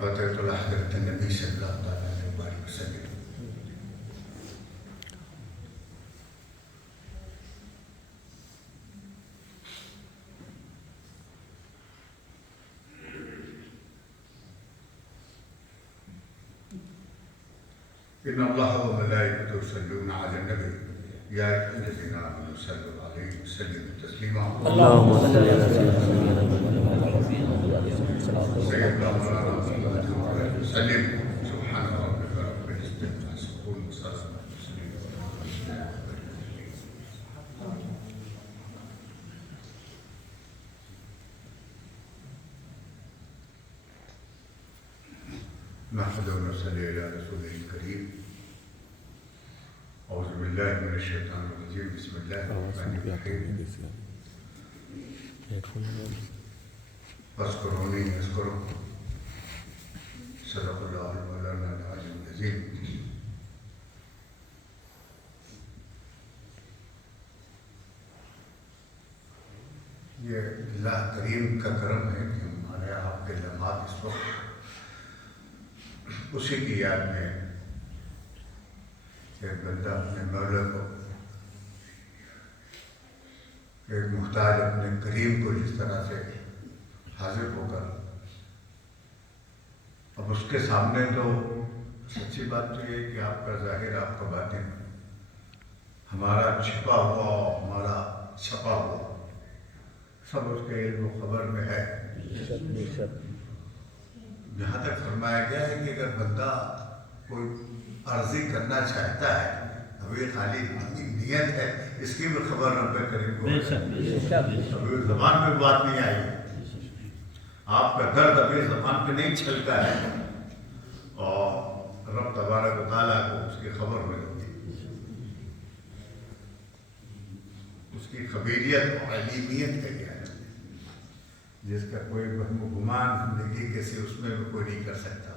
فتح حضرت نبی صلی اللہ تعالیٰ علیہ وسلم. ان اللہ وملائکتہ یصلون علی النبی یا ایھا الذین آمنوا صلوا علیہ وسلموا تسلیما. اللهم صل على سيدنا محمد وسلم. سبحان ربک رب العزة عما یصفون وسلام على المرسلین. نحمده ونصلي على رسوله الكريم. أعوذ بالله من الشيطان الرجيم. بسم الله الرحمن الرحيم. فاذكروني أذكركم. صدق الله مولانا العلي العظيم. یہ اللہ کریم کا کرم ہے کہ ہمارے آپ کے لمحات اس وقت اسی کی یاد میں ایک بندہ اپنے مولا کو، ایک محتاج اپنے کریم کو جس طرح سے حاضر ہو کر، اب اس کے سامنے تو سچی بات تو یہ کہ آپ کا ظاہر، آپ کا باطن، ہمارا چھپا ہوا، ہمارا چھپا ہوا سب اس کے علم و خبر میں ہے. یہاں تک فرمایا گیا ہے کہ اگر بندہ کوئی عرضی کرنا چاہتا ہے، ابھی خالی نیت ہے، اس کی بھی خبر رب کریم کو ہے. ابھی زبان میں بات نہیں آئی، آپ کا درد ابھی زبان پہ نہیں چھلکا ہے، اور رب تبارک و تعالیٰ کو اس کی خبر میں ہوتی، اس کی خبیریت اور علیمیت کا کیا ہے، جس کا کوئی وہم و گمان زندگی کسی اس میں بھی کوئی نہیں کر سکتا.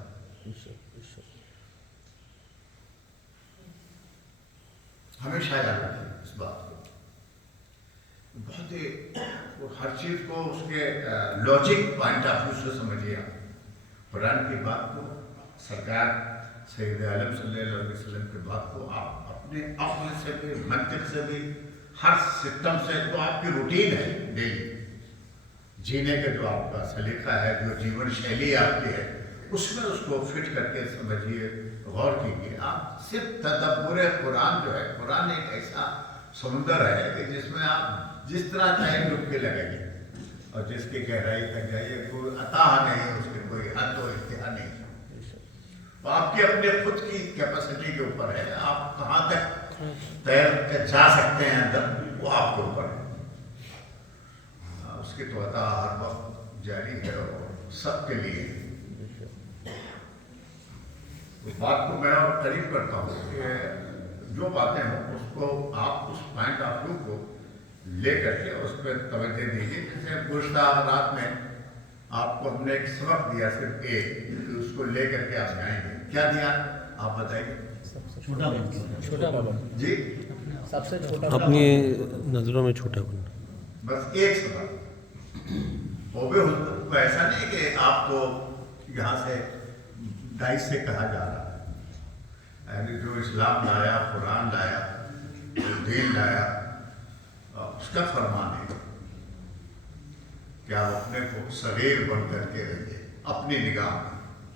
ہمیشہ یاد رکھیں اس بات کو. بہت ہی ہر چیز کو اس کے لاجک پوائنٹ آف ویو سے سمجھیے. قرآن کی بات کو، سرکار سید عالم صلی اللہ علیہ وسلم کی بات کو آپ اپنے عقل سے بھی، منطق سے بھی، ہر سسٹم سے، تو آپ کی روٹین ہے ڈیلی جینے کا، جو آپ کا سلیقہ ہے، جو جیون شیلی آپ کی ہے، اس میں اس کو فٹ کر کے سمجھیے، غور کیجیے. آپ صرف تدبر قرآن جو ہے، قرآن ایک ایسا سمندر ہے کہ جس میں آپ جس طرح چاہے ڈبکی لگائیے اور جس کی گہرائی تک جائیے، کوئی عطا نہیں ہے، اس کی کوئی حد و انتہا نہیں. تو آپ کی اپنے خود کی کیپیسٹی کے اوپر ہے، آپ کہاں تک تیر کے جا سکتے ہیں اندر، وہ آپ کے اوپر ہے. اس کی تو عطا ہر وقت جاری ہے اور سب کے لیے. اس بات کو میں اور تعریف کرتا ہوں کہ جو باتیں ہوں اس کو آپ اس پوائنٹ آف ویو کو لے کر کے اس پہ توجہ دیجیے. جیسے گزشتہ رات میں آپ کو ہم نے ایک سبق دیا، صرف ایک، اس کو لے کر کے آپ جائیں گے. کیا دیا آپ بتائیے؟ چھوٹا بننا جی، سب سے چھوٹا، اپنی نظروں میں چھوٹا بننا. بس ایک سبق. وہ بھی ایسا نہیں کہ آپ کو یہاں سے داعش سے کہا جا رہا ہے، یعنی جو اسلام لایا، قرآن لایا، جو دین لایا، اس کا فرمان ہے کہ آپ اپنے کو صغیر بن کر کے رہیے اپنی نگاہ میں.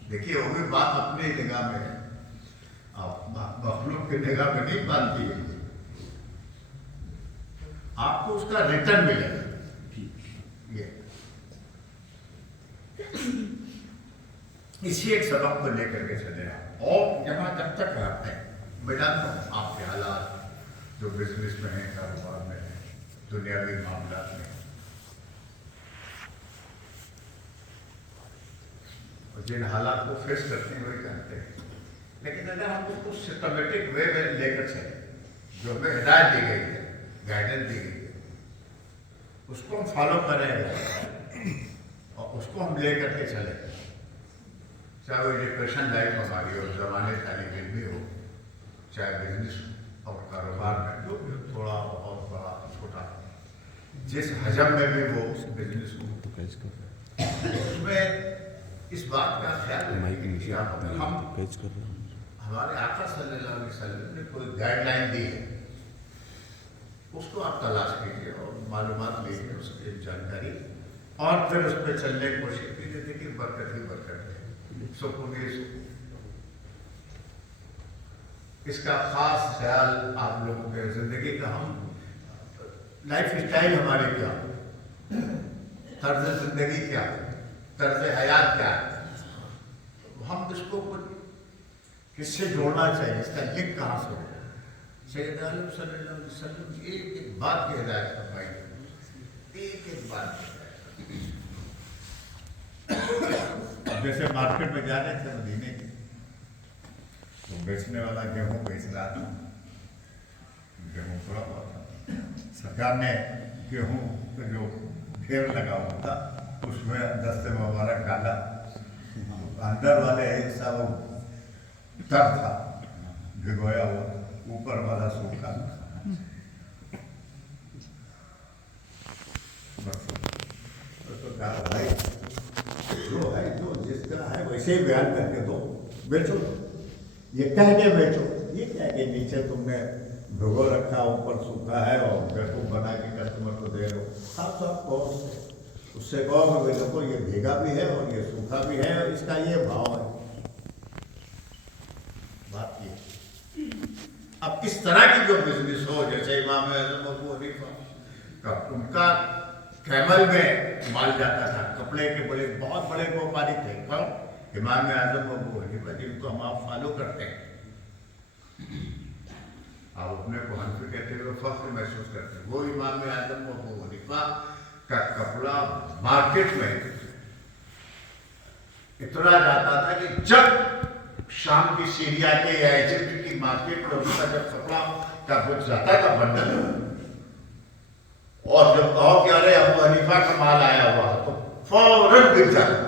دیکھیے وہ بھی بات اپنی نگاہ میں ہے، آپ مخلوق کی نگاہ میں نہیں باندھتی ہے. آپ کو اس کا ریٹرن ملے گا. اسی ایک سبق کو لے کر کے چلے آپ. اور یہاں جب تک رہتے ہیں، میں جانتا ہوں آپ کے حالات جو بزنس میں ہیں، کاروبار میں ہیں، دنیاوی معاملات میں، اور جن حالات کو فیس کرتے ہیں وہی جانتے ہیں. لیکن اگر ہم اس کو سسٹمیٹک وے میں لے کر چلیں، جو ہمیں ہدایت دی گئی ہے، گائیڈنس دی گئی ہے، اس کو ہم فالو کریں اور اس کو ہم لے کر کے چلیں، چاہے وہ ایجوکیشن لائف ہماری ہو، زمانے طالب علمی ہو، چاہے بزنس اور کاروبار میں، جو بھی تھوڑا بہت بڑا چھوٹا، جس حجم میں بھی وہ بزنس ہو، اس میں اس بات کا خیال رکھیں کہ ہم پیچ کر رہے ہیں. ہمارے آقا صلی اللہ علیہ وسلم نے کوئی گائیڈ لائن دی ہے، اس کو آپ تلاش کیجیے اور معلومات لیجیے، اس کی جانکاری، اور پھر اس پہ چلنے کی کوشش کیجیے. دیکھیے برکت ہی برکت ہے، سکون ہی سکون. اس کا خاص خیال آپ لوگوں کے زندگی کا، ہم لائف اسٹائل ہماری کیا، طرز زندگی کیا، طرز حیات کیا ہے، ہم اس کو کس سے جوڑنا چاہیے، اس کا لنک کہاں سے ہو. سید عالم صلی اللہ علیہ وسلم ایک ایک بات کی ہدایت فرمائی، ایک ایک بات کی ہدایت. اب جیسے مارکیٹ میں جا رہے تھے مدینے کی، تو بیچنے والا گیہوں بیچ رہا تھا، گیہوں پڑا ہوا تھا. سرکار نے گیہوں کا جو ڈھیر لگا ہوا تھا اس میں دستے مبارک ڈالا، اندر والے حصہ وہ تر تھا بھگویا ہوا، اوپر والا سوکھا. تو کہا بھائی جو ہے جو جس طرح ہے ویسے ہی بیان کر کے دو، بیچو. یہ کہہ کے بیچو، یہ کہہ کے نیچے تم نے بھگو رکھا، اوپر سوکھا ہے، اور بیٹھو بنا کے کسٹمر کو دے رہے ہو. صاف صاف کہو، اس سے کہو کہ دیکھو یہ بھیگا بھی ہے اور یہ سوکھا بھی ہے، اور اس کا یہ بھاؤ ہے. بات یہ اب اس طرح کی جو بزنس ہو، جیسے امام اعظم ابو حنیفہ ان کا کیمل میں مال جاتا تھا، کپڑے کے بڑے بہت بڑے وپاری تھے. کون؟ امام اعظم ابو حنیفہ، جن کو ہم آپ فالو کرتے ہیں. آپ اپنے کو حنفی کہتے ہوئے فخر محسوس کرتے ہیں. وہ امام اعظم ابو حنیفہ کا کپڑا مارکیٹ میں اتنا جاتا تھا کہ جب شام کی سیریا کے یا ایجپٹ کی مارکیٹ میں اس کا جب کپڑا کا کچھ جاتا تھا بنڈل، اور جب کہو کہ ارے ابو حنیفہ کا مال آیا ہوا تو فوراً بک جاتا.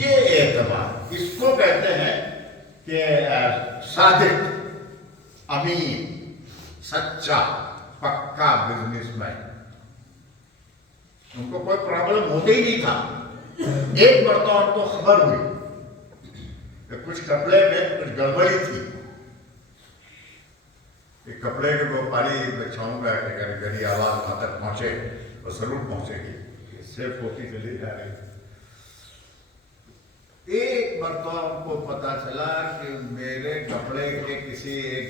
یہ اعتبار اس کو کہتے ہیں کہ صادق، امین، سچا، پکا بزنس مین. ان کو کوئی پرابلم ہوتے ہی نہیں تھا. ایک مرتبہ ان کو خبر ہوئی کہ کچھ کپڑے میں کچھ گڑبڑی تھی. ایک کپڑے کے وپاری بچاؤں گا کہ اگر میری آواز وہاں تک پہنچے تو ضرور پہنچے گی، سیف ہوتی چلی جا رہی. ایک مرتبہ ان کو پتا چلا کہ میرے کپڑے کے کسی ایک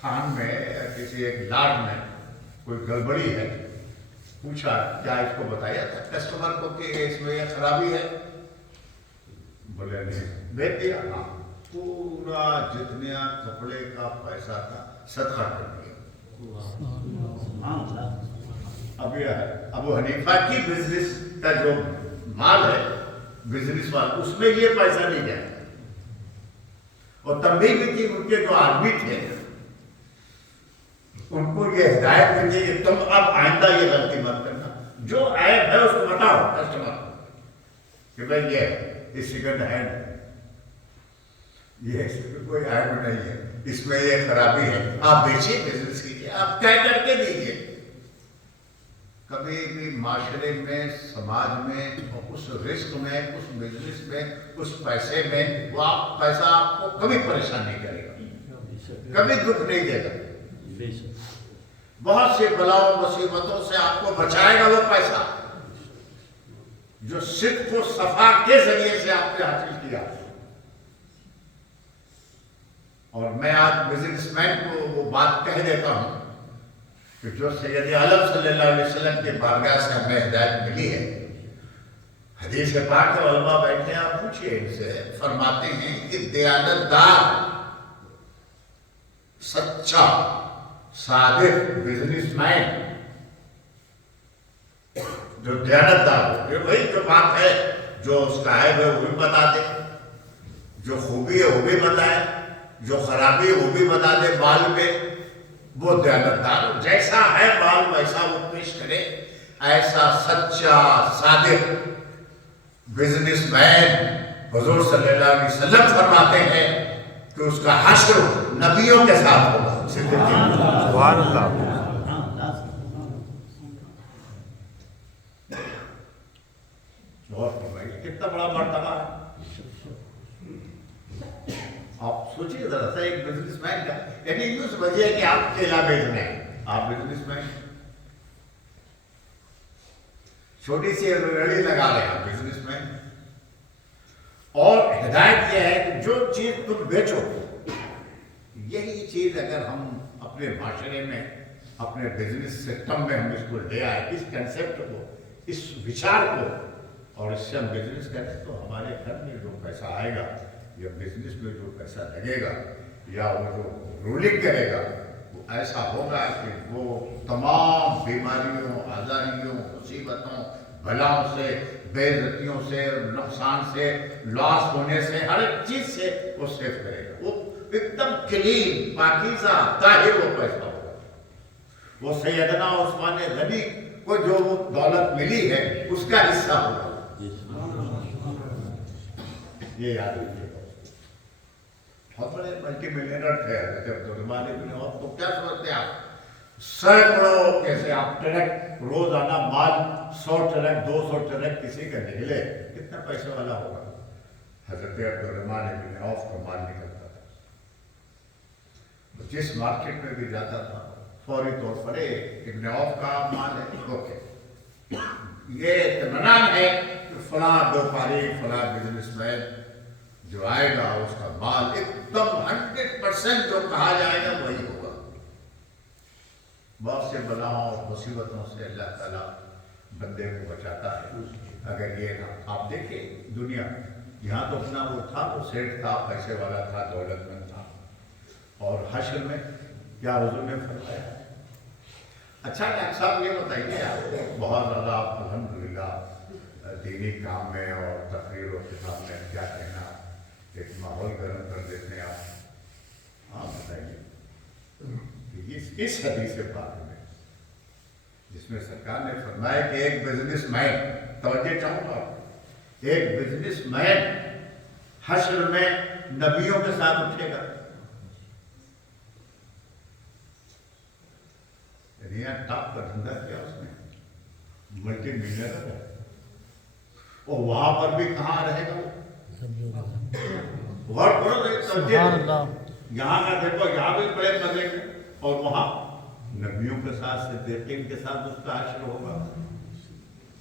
تھان میں یا کسی ایک لاٹ میں کوئی گڑبڑی ہے. پوچھا کیا اس کو بتایا تھا کسٹمر کو کہ اس میں یہ خرابی ہے؟ بولے نہیں. بیچ دیا. ہاں، پورا جتنا کپڑے کا پیسہ تھا صدقہ کر دیا. اب یہ ہے ابو حنیفہ کی بزنس کا جو مال ہے، بزنس مال، اس میں یہ پیسہ نہیں گیا. اور تنبیہ بھی تھی ان کے جو آدمی تھے، ان کو یہ ہدایت بھی تھی کہ تم اب آئندہ یہ غلطی مت کرنا. جو عیب ہے اس کو بتاؤ کسٹمر کہ بھائی یہ سیکنڈ ہینڈ، یہ کوئی عیب نہیں ہے، اس میں یہ خرابی ہے، آپ بیچیے، بزنس کیجیے، آپ طے کر کے دیجیے. کبھی بھی معاشرے میں، سماج میں، اس رزق میں، اس بزنس میں، اس پیسے میں وہ آپ پیسہ آپ کو کبھی پریشان نہیں کرے گا، کبھی دکھ نہیں دے گا. بہت سی بلاؤں مصیبتوں سے آپ کو بچائے گا وہ پیسہ جو صدق و صفا کے ذریعے سے آپ نے حاصل کیا. اور میں آج بزنس مین کو وہ بات کہہ دیتا ہوں کہ جو سید عالم صلی اللہ علیہ وسلم کے بارگاہ سے ہمیں ہدایت ملی ہے. حدیث پاک کے علماء بیٹھے ہیں، آپ پوچھئے ان سے، فرماتے ہیں کہ دیانت دار، سچا، صادق بزنس مین، جو دیانت دار ہو، یہ وہی جو بات ہے، جو اس کا عیب ہے وہ بھی بتا دے، جو خوبی ہے وہ بھی بتائے، جو خرابی ہے وہ بھی بتا دے مال پہ. وہ دیانت دار جیسا ہے مال ویسا وہ پیش کرے. ایسا سچا صادق بزنس مین حضور صلی اللہ علیہ وسلم فرماتے ہیں کہ اس کا حشر نبیوں کے ساتھ ہوگا. سبحان اللہ. اور आप सोचिए जरा सा एक बिजनेसमैन का, यानी यूं समझिए कि आप केला बेच रहे हैं, आप बिजनेसमैन, छोटी सी रेहड़ी लगा रहे हैं, आप बिजनेसमैन। और हिदायत यह है कि जो चीज तुम बेचो, यही चीज अगर हम अपने माशरे में, अपने बिजनेस सिस्टम में हम इसको ले आए, इस कंसेप्ट को, इस विचार को, और इससे हम बिजनेस करें, तो हमारे घर में जो पैसा आएगा या बिजनेस में जो पैसा लगेगा या वो जो रूलिंग करेगा, वो ऐसा होगा कि वो तमाम बीमारियों, आजारियों, मुसीबतों, बलाओं से, बेइज्जतियों से, नुकसान से, लॉस होने से, हर एक चीज से वो सेव करेगा। वो एकदम क्लीन, पाकीज़ा, ताहिर वो पैसा होगा। वो सैयदना उस्मान गनी को जो दौलत मिली है उसका हिस्सा होगा, ये याद रखिएगा। बहुत बड़े मल्टी मिलियनर थे जब दुर्मान इब्न औफ, तो क्या समझते हैं आप, सैकड़ों कैसे आप ट्रक रोजाना माल, 100 ट्रक 200 ट्रक किसी का निकले, कितना पैसे वाला होगा। हजरत अब्दुर्रहमान इब्न औफ का माल निकलता था, तो जिस मार्केट में भी जाता था फौरी तौर पर इब्न औफ का माल है, ओके, ये इत्मीनान है कि फला व्यापारी, फला बिजनेसमैन जो आएगा उसका माल एकदम 100% जो कहा जाएगा वही होगा। बहुत से बलाओं और मुसीबतों से अल्लाह ताला बंदे को बचाता है। अगर ये आप देखिए दुनिया, यहाँ तो अपना वो था, वो सेठ था, पैसे वाला था, दौलतमंद था, और हश्र में क्या हुजूर ने फरमाया। अच्छा डॉक्टर साहब ये बताइए, आप बहुत ज़्यादा अल्हम्दुलिल्लाह दीनी काम में और तकरीर और किताब में क्या कहना, एक माहौल गर्म कर देते हैं आप, हाँ बताइए। इस हदीस पाक में जिसमें सरकार ने फरमाया कि एक बिजनेसमैन, तवज्जो चाहूँगा, एक बिजनेसमैन हश्र में नबियों के साथ उठेगा। टॉप का धंधा किया उसने, मल्टी मिलियनर है, और वहां पर भी कहाँ रहेगा वो, यहाँ का देखो, यहाँ भी बड़े मजे में, और वहां नबियों के साथ, सिद्दीकीन के साथ उसका हश्र होगा।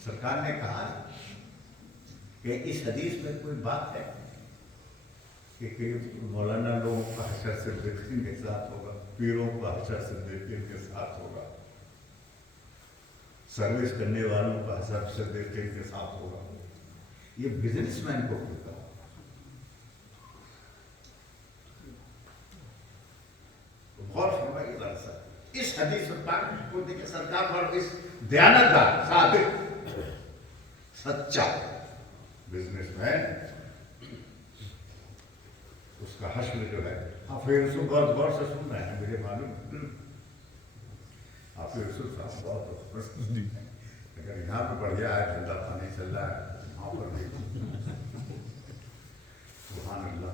सरकार ने कहा कि इस हदीस में कोई बात है कि मौलाना लोगों का हश्र सिद्दीकीन के साथ होगा, पीरों का हश्र सिद्दीकीन के साथ होगा, सर्विस करने वालों का हश्र सिद्दीकीन के साथ होगा। ये बिजनेसमैन को होता है। गौर फरमाइए दरअसल इस हदीस पाक को देखिए, सरकार पर इस दयानतदार, सादिक, सच्चा बिजनेसमैन, उसका हश्र जो है, आप फिर उसको बहुत गौर से सुन रहे हैं, मुझे मालूम, आप फिर साहब बहुत अगर यहाँ पे बढ़िया है, ठंडा पानी चल रहा है, वहाँ पर भी सुभान अल्लाह।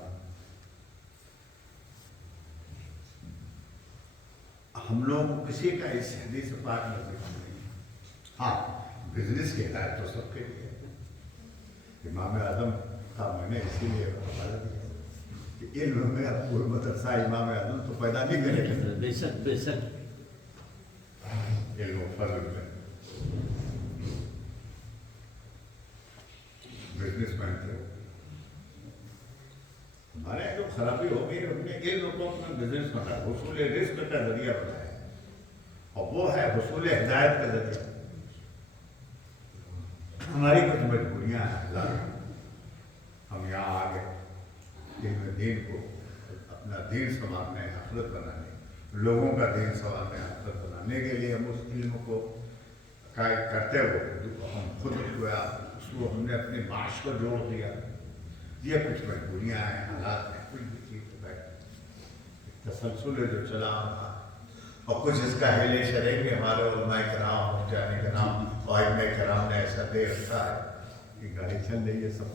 हम लोग किसी का इस हदीस पाक में जिक्र नहीं है। हाँ, बिजनेस की हिदायत तो सबके लिए है। इमाम आजम का मैंने इसीलिए हवाला दिया कि इल्म में अब कोई मदरसा इमाम आजम तो पैदा नहीं करेगा, बेशक बेशक, इल्म फजल में बिजनेसमैन थे। हमारे जो खराबी हो गई, हमने इल्म को अपना बिजनेस बना, हुसूल रिस्क का जरिया बनाया, और वो है हुसूल हिदायत का जरिया। हमारी कुछ मजबूरियां हैं, हम यहाँ आ गए इल्म दीन को अपना दीन संभालने, आखिरत बनाने, लोगों का दीन संभालने, आखिरत बनाने के लिए हम उस इल्म को करते हुए हम खुद उसको हमने अपने माश को जोड़ दिया। ये कुछ मजबूरियाँ हैं, हालात हैं, कुछ भी चीज़ तसलसल जो चला रहा, और कुछ इसका हिले शरे भी हमारे उलमाए कराम, जाने कराम और इब्ने कराम ने ऐसा दे रखा है कि गाड़ी चल रही है सब।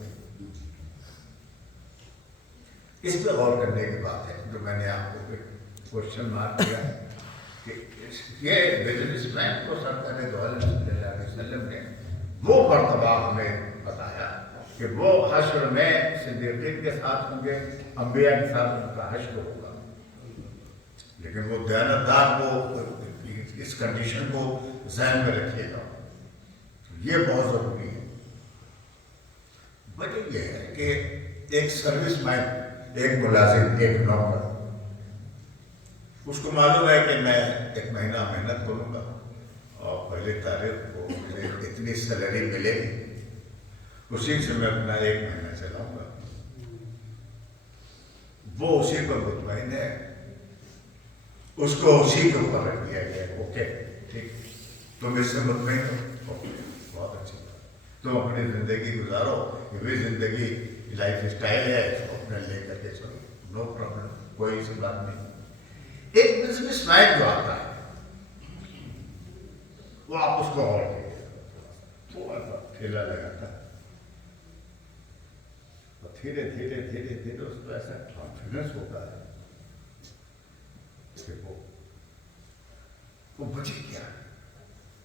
इस पर गौर करने की बात है जो मैंने आपको क्वेश्चन मार्क किया कि ये बिजनेसमैन को सरकार ने 2000 ने वो मर्तबा हमें बताया کہ وہ حشر میں صدیقین کے ساتھ ہوں گے، انبیاء کے ساتھ ان کا حشر ہوگا، لیکن وہ دیانتدار کو اس کنڈیشن کو ذہن میں رکھیے گا، یہ بہت ضروری ہے۔ وجہ یہ ہے کہ ایک سروس مین، ایک ملازم، ایک نوکر، اس کو معلوم ہے کہ میں ایک مہینہ محنت کروں گا اور پہلے تاریخ کو مجھے اتنی سیلری ملے گی، اسی سے میں اپنا ایک مہینہ چلاؤں گا، وہ اسی پر مطمئن ہے، اس کو اسی کے اوپر رکھ دیا گیا ہے، اوکے ٹھیک تم اس سے مطمئن ہو، اوکے بہت اچھی بات، تم اپنی زندگی گزارو، یہ بھی زندگی لائف اسٹائل ہے، اس کو اپنے لے کر کے چلو، نو پرابلم، کوئی سی بات نہیں۔ ایک بزنس مین جو آتا ہے وہ آپ اس کو اور تھوڑا سا ٹھیلا لگاتا ہے، اور دھیرے دھیرے دھیرے دھیرے اس کو ایسا کانفیڈنس ہوتا ہے کہ وہ بچے کیا ہے۔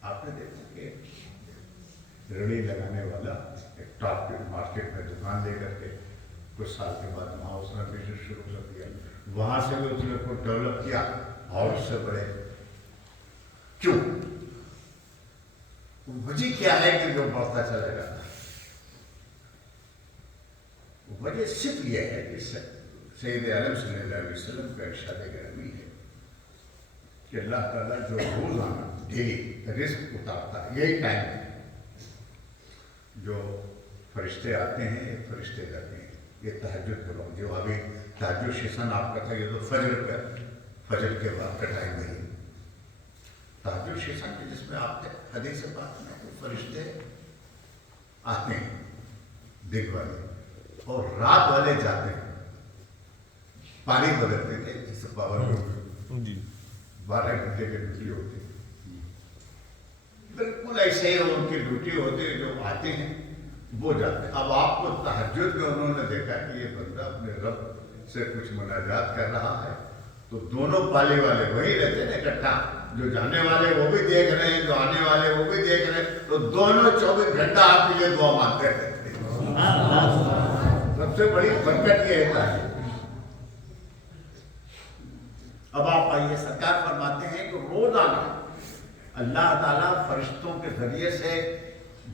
آپ نے دیکھا کہ ریڑھی لگانے والا ایک ٹاپ مارکیٹ میں دکان لے کر کے کچھ سال کے بعد وہاں اس نے بزنس شروع کر دیا، وہاں سے بھی اس نے کو ڈیولپ کیا اور اس سے بڑے، کیوں؟ وجہ کیا ہے کہ جو بڑھتا چلے گا؟ وجہ صرف یہ ہے کہ سید عالم صلی اللہ علیہ وسلم کا ارشاد گرامی ہے کہ اللہ تعالیٰ جو روزانہ ڈیلی رزق اتارتا ہے، یہی ٹائم ہے جو فرشتے آتے ہیں، یہ فرشتے جاتے ہیں، یہ تہجد کے وقت، جو ابھی تہجد سیشن آپ کا تھا، یہ تو فجر کے بعد کا ٹائم نہیں ہے، تہجد سیشن کے جس میں آپ حدیث پاک میں فرشتے آتے ہیں دن والے اور رات والے جاتے ہیں، پانی بدلتے تھے جس سے پاور جی 12 گھنٹے کی ڈیوٹی ہوتی ہے، بالکل ایسے ہی ان کی ڈیوٹی ہوتی ہے، جو آتے ہیں وہ جاتے ہیں۔ اب آپ کو تہجد میں انہوں نے دیکھا کہ یہ بندہ اپنے رب سے کچھ مناجات کر رہا ہے، تو دونوں پالی والے وہی رہتے ہیں اکٹھا، جو جانے والے وہ بھی دیکھ رہے ہیں، جو آنے والے وہ بھی دیکھ رہے ہیں، تو دونوں 24 گھنٹہ آپ کے لیے دعا مانگتے رہتے ہیں۔ سب سے بڑی برکت یہ ہے۔ اب آپ آئیے، سرکار فرماتے ہیں کہ روزانہ اللہ تعالیٰ فرشتوں کے ذریعے سے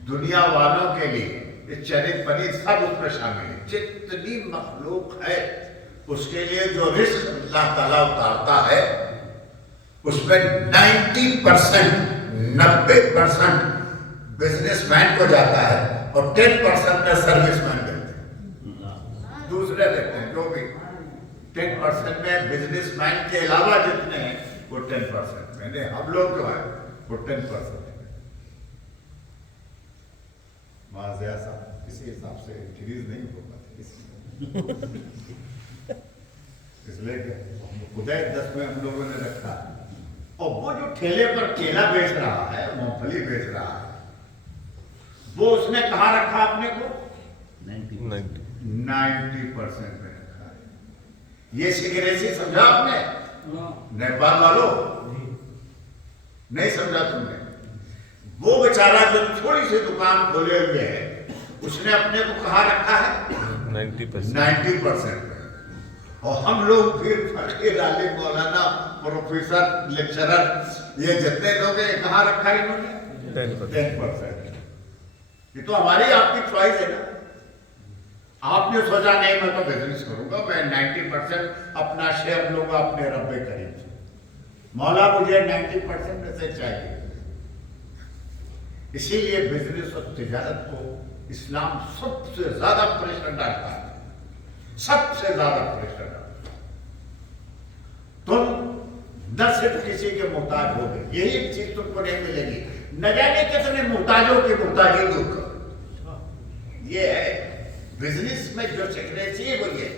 دنیا والوں کے لیے چرند پرند سب اس میں شامل ہیں، جتنی مخلوق ہے اس کے لیے جو رزق اللہ تعالیٰ اتارتا ہے اس میں 90% بزنس مین کو جاتا ہے اور 10% میں سروس مین دیتے ہیں، دوسرے دیتے ہیں، جو بھی 10% میں بزنس مین کے علاوہ جتنے ہیں وہ 10% میں، ہم لوگ جو ہیں وہ 10% ہیں۔ معاذ صاحب کسی حساب سے انکریز نہیں ہو پاتی، اس لیے کہ خدای 10 میں ہم لوگوں نے رکھا، اور وہ جو ٹھیلے پر کیلا بیچ رہا ہے، مونگ پھلی بیچ رہا ہے، وہ اس نے کہاں رکھا اپنے کو؟ 90% میں رکھا ہے۔ یہ سیکریسی سمجھا آپ نے نیپال والوں؟ نہیں سمجھا تم نے؟ وہ بیچارہ جو تھوڑی سی دکان کھولے ہوئے ہے، اس نے اپنے کو کہاں رکھا ہے؟ 90% میں۔ اور ہم لوگ پھر فقیر، عالم، مولانا، پروفیسر، لیکچرر، یہ جتنے لوگ ہیں کہاں رکھا ہے انہوں نے؟ 10%۔ یہ تو ہماری آپ کی چوائس ہے نا۔ آپ نے سوچا نہیں میں تو بزنس کروں گا، میں 90% اپنا شیئر لوں گا اپنے رب کریم سے، مولا مجھے 90% میں سے چاہیے۔ اسی لیے بزنس اور تجارت کو اسلام سب سے زیادہ پریشر ڈالتا ہے، سب سے زیادہ پریشر ڈالتا ہے۔ تم نہ صرف کسی کے محتاج ہو گئے، یہی ایک چیز تم کو نہیں ملے گی، نہ جانے کتنے محتاجوں کی محتاجی دور کرو۔ یہ ہے بزنس میں جو سیکریسی ہے، وہ یہ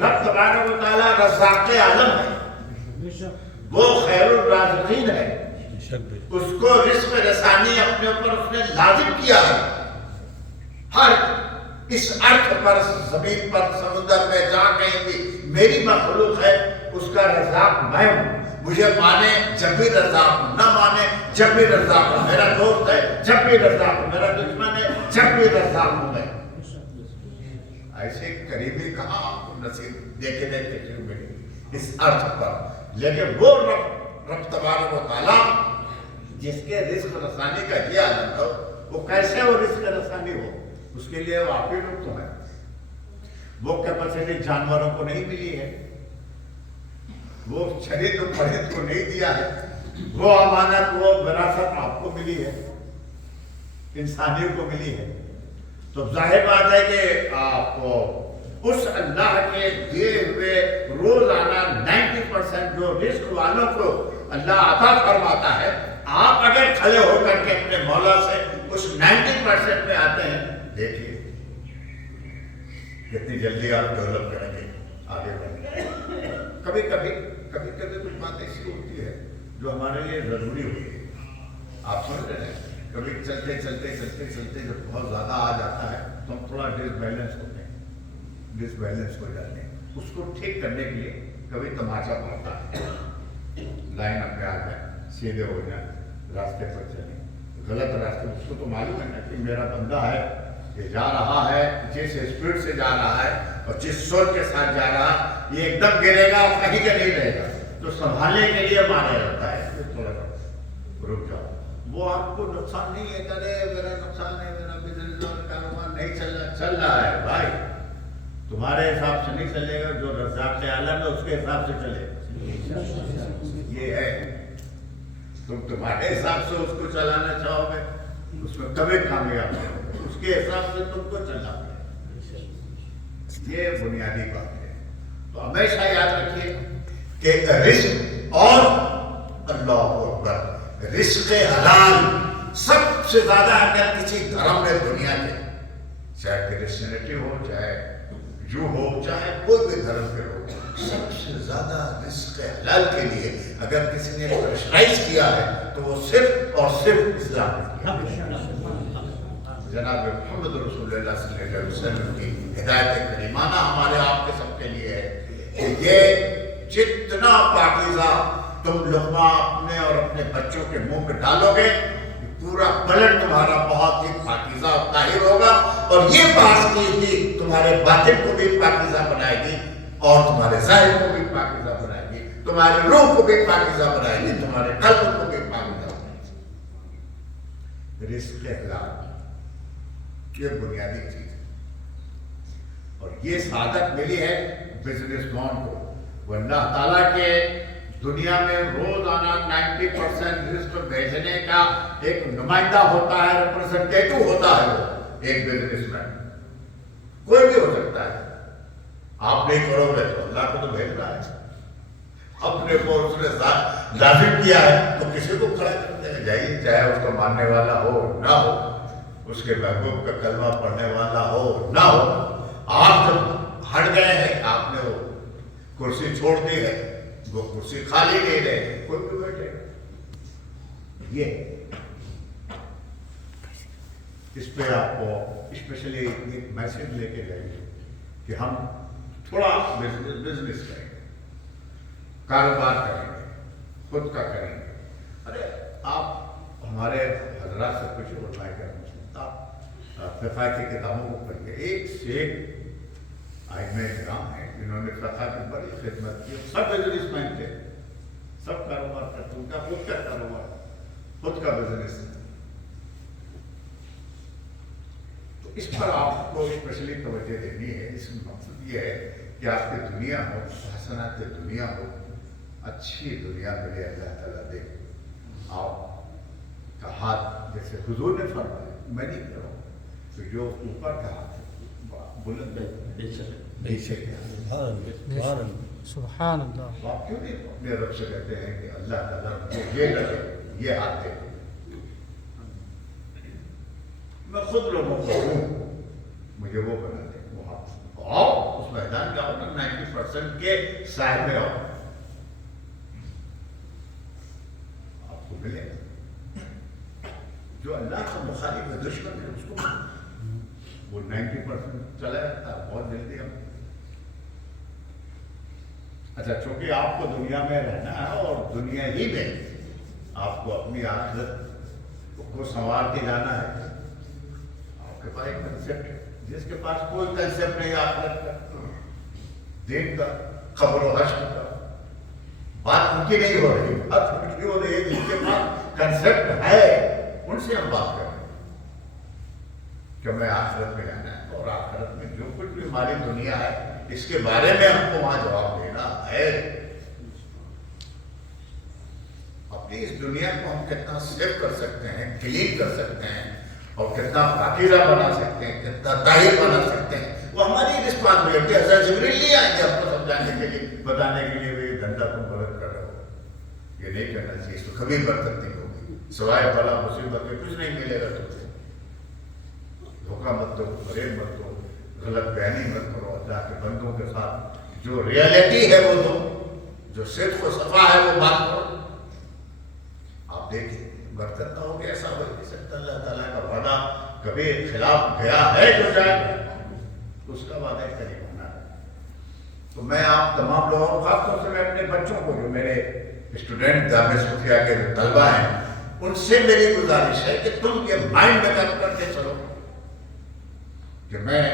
رب تبارک و تعالیٰ رزاق عالم ہے، وہ خیر الرازقین ہے، اس کو رزق رسانی اپنے اوپر اس نے لازم کیا ہے۔ ہر اس ارتھ پر، زمین پر، سمندر میں، جہاں کہیں بھی میری مخلوق ہے، اس کا رزاق میں ہوں۔ مجھے مانے جب بھی رزاق، نہ مانے جب بھی رزاق، میرا دوست ہے جب بھی رزاق، میرا دشمن ہے جب بھی رزاق ہوں میں۔ ऐसे करीबी कहाँ आपको नसीब देखे देखे शुरू मिली इस अर्थ पर, लेकिन वो रब तबारक व तआला जिसके रिस्क रसानी का ये आलम हो, वो कैसे वो रिस्क रसानी हो, उसके लिए वो आप ही लोग तो है। वो कैपेसिटी जानवरों को नहीं मिली है, वो शरीर को परिंद को नहीं दिया है, वो अमानत वो विरासत आपको मिली है, इंसानियों को मिली है। तो जाहिर बात है कि आपको उस अल्लाह के दिए हुए रोजाना 90% जो रिस्क वालों को अल्लाह अता फरमाता है, आप अगर खड़े होकर के अपने मौला से उस 90% में आते हैं, देखिए कितनी जल्दी आप डेवलप करेंगे, आगे बढ़ेंगे। कभी कभी कुछ बात ऐसी होती है जो हमारे लिए जरूरी होती है, आप समझ रहे हैं। कभी चलते जब बहुत ज्यादा आ जाता है तो हम थोड़ा डिसबैलेंस हो जाते हैं। उसको ठीक करने के लिए कभी तमाचा पड़ता है, लाइन अपने आ जाए, सीधे हो जाए, रास्ते पर चले, गलत रास्ते। उसको तो मालूम है ना कि मेरा बंदा है, ये जा रहा है, जिस स्पीड से जा रहा है और जिस सोच के साथ जा रहा है, ये एकदम गिरेगा और कहीं का नहीं रहेगा, तो संभालने के लिए माना जाता है थोड़ा रुक जाओ। वो आपको नुकसान नहीं है, करे मेरा नुकसान है, मेरा बिजनेस और कारोबार नहीं चल रहा है भाई, तुम्हारे हिसाब से नहीं चलेगा, जो रज़ाक़ आलम है उसके हिसाब से चलेगा। ये है, तुम तुम्हारे हिसाब से उसको चलाना चाहोगे, उसमें कभी कामयाब नहीं होगे, उसके हिसाब से तुमको चलना पड़ेगा। ये बुनियादी बात है। तो हमेशा याद रखिए कि रिस्क और अल्लाह अकबर, रिस्क हलाल सबसे ज्यादा अगर किसी धर्म में दुनिया के, चाहे क्रिश्चियनिटी हो, चाहे जू हो, चाहे कोई भी धर्म के हो, सबसे ज्यादा रिस्क हलाल के लिए अगर किसी ने प्रेशराइज किया है तो वो सिर्फ और सिर्फ इस्लाम ने किया। जनाब मोहम्मद रसूलुल्लाह सल्लल्लाहु अलैहि वसल्लम की हिदायत करीमाना हमारे आपके सबके लिए है कि ये जितना पाकीज़ा तुम लुक़मा अपने और अपने बच्चों के मुंह में डालोगे, पूरा बलन तुम्हारा बहुत ही पाकीज़ा और ताहिर होगा, और ये पाकीज़गी तुम्हारे बातिन को भी पाकीज़ा बनाएगी और तुम्हारे ज़ाहिर को भी पाकीज़ा बनाएगी, तुम्हारे रूह को भी पाकीज़ा बनाएगी, तुम्हारे कल्ब को भी पाकीज़ा बनाएगी। रिस्क हलाल ये बुनियादी चीज है, और ये सादत मिली है बिजनेसमैन को। वो अल्लाह ताला के दुनिया में रोजाना 90% रिस्क भेजने का एक नुमाइंदा होता है, रिप्रेजेंटेटिव होता है वो एक बिजनेसमैन, कोई भी हो सकता है। आप नहीं करोगे तो अल्लाह को तो भेजना है, अपने को उसने लाजिम किया है तो किसी को खड़ा कर देना चाहिए, चाहे उसको मानने वाला हो ना हो, उसके महबूब का कलमा पढ़ने वाला हो ना हो। आप जब हट गए हैं, आपने वो कुर्सी छोड़ दी है, वो कुर्सी खाली नहीं रहे, कोई भी बैठे। ये इस पे आपको स्पेशली एक मैसेज लेके जाएंगे कि हम थोड़ा बिजनेस करेंगे, कारोबार करेंगे, खुद का करेंगे। अरे आप हमारे हजरात से कुछ उठाएगा, फ़िक़ह की किताबों को पढ़िए, एक से एक आइमे किराम है जिन्होंने फ़िक़ह की बड़ी खिदमत की, सब बिजनेसमैन थे, सब कारोबार करते, उनका खुद का कारोबार, खुद का बिजनेस। तो इस पर आपको स्पेशली तवज्जो देनी है। इस मकसद ये है कि आपकी दुनिया हो, हसनात दुनिया हो, अच्छी दुनिया मिले, अल्लाह ताला दे। आप का हाथ जैसे हुजूर ने फरमाया, मैं नहीं करूँ तो जो ऊपर का हाथ बुलंद नीचे सुभान अल्लाह। आप क्यों नहीं अपने रब से कहते हैं कि अल्लाह ताला ये लगे, ये हाथ दे। मैं खुद लोगों को हूँ, मुझे वो बना दे, वो हाथ आओ उस मैदान जाओ ना, 90% के साथ में आओ, आपको मिलेगा। जो अल्लाह का मुखालिफ है, दुश्मन है, उसको वो 90% चला जाता है बहुत जल्दी। हम अच्छा, चूंकि आपको दुनिया में रहना है और दुनिया ही में आपको अपनी आखिरत को संवारते जाना है, आपके पास एक कंसेप्ट जिसके पास कोई कंसेप्ट नहीं आखिरत का, दिन का, खबर और हश्र का, बात उनकी नहीं हो रही, बात उनकी हो रही है जिनके पास कंसेप्ट है, उनसे हम बात कर रहे हैं कि हमें आखिरत में जाना है और आखिरत में जो कुछ भी हमारी दुनिया है इसके बारे में हमको वहां जवाब देना है। अपनी इस दुनिया को हम कितना सेव कर सकते हैं, क्लीन कर सकते हैं और कितना पाकीज़ा बना सकते हैं, कितना ताहिर बना सकते हैं, वो हमारी रिस्पॉन्सिबिलिटी है। हज़रत जिब्रील नहीं आएंगे आपको समझाने के लिए, बताने के लिए ये धंधा तुम गलत कर रहे हो, ये नहीं करना चाहिए, तो कभी बरकत नहीं होगी, सिवाय बला मुसीबत के कुछ नहीं मिलेगा तुमसे। धोखा मत दो, फरेब मत दो, गलत बयानी मत करो, अल्लाह के बंदों के साथ जो रियलिटी है वो दो, जो सिर्फ सफा है वो बात करो। आप देखिए बरकत ना होगी, ऐसा हो नहीं सकता। अल्लाह ताला का वादा कभी खिलाफ गया है जो जाए तो उसका वादा कभी होना है। तो मैं आप तमाम लोगों को, खासतौर से मैं अपने बच्चों को, जो मेरे स्टूडेंट जामिया सूफिया के जो तलबा हैं, उनसे मेरी गुजारिश है कि तुम ये माइंड मेकअप करके चलो कि मैं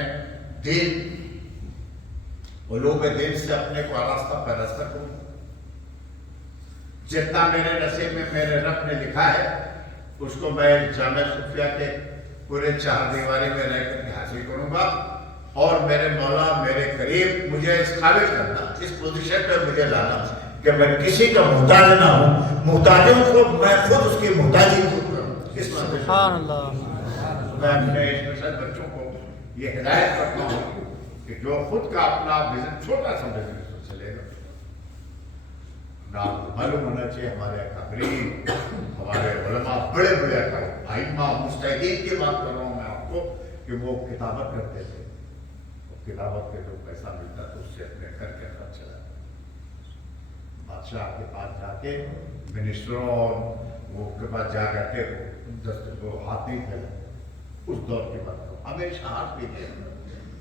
दीन उलूम दीन से अपने को आरास्ता पैरास्ता करूँ। जितना मेरे नसीब में मेरे रब ने लिखा है उसको मैं जामिया सूफिया के पूरे चार दीवारी में रह करके हासिल करूंगा और मेरे मौला मेरे करीब मुझे इस काबिल करना, इस पोजीशन पे मुझे लाना कि मैं किसी का मुहताज ना हूँ, मुहताजों को मैं खुद उसकी मुहताजी दूर करूँ। इस मैं अपने स्पेशल बच्चों को ये हिदायत करता हूँ कि जो खुद का अपना बिजनेस, छोटा सा बिजनेस चलेगा ना, मालूम होना चाहिए हमारे अकाबरीन, हमारे उलमा, बड़े बड़े आइम्मा मुस्तहिदीन की बात कर रहा हूँ मैं आपको कि वो किताबत करते थे, किताबत के जो पैसा मिलता था उससे अपने घर के खर्च चलाते, बादशाह के पास जाके मिनिस्टरों और वो के पास जा करके वो हाथ नहीं फैला। उस दौर की बात करो, हमेशा हाथ भी थे,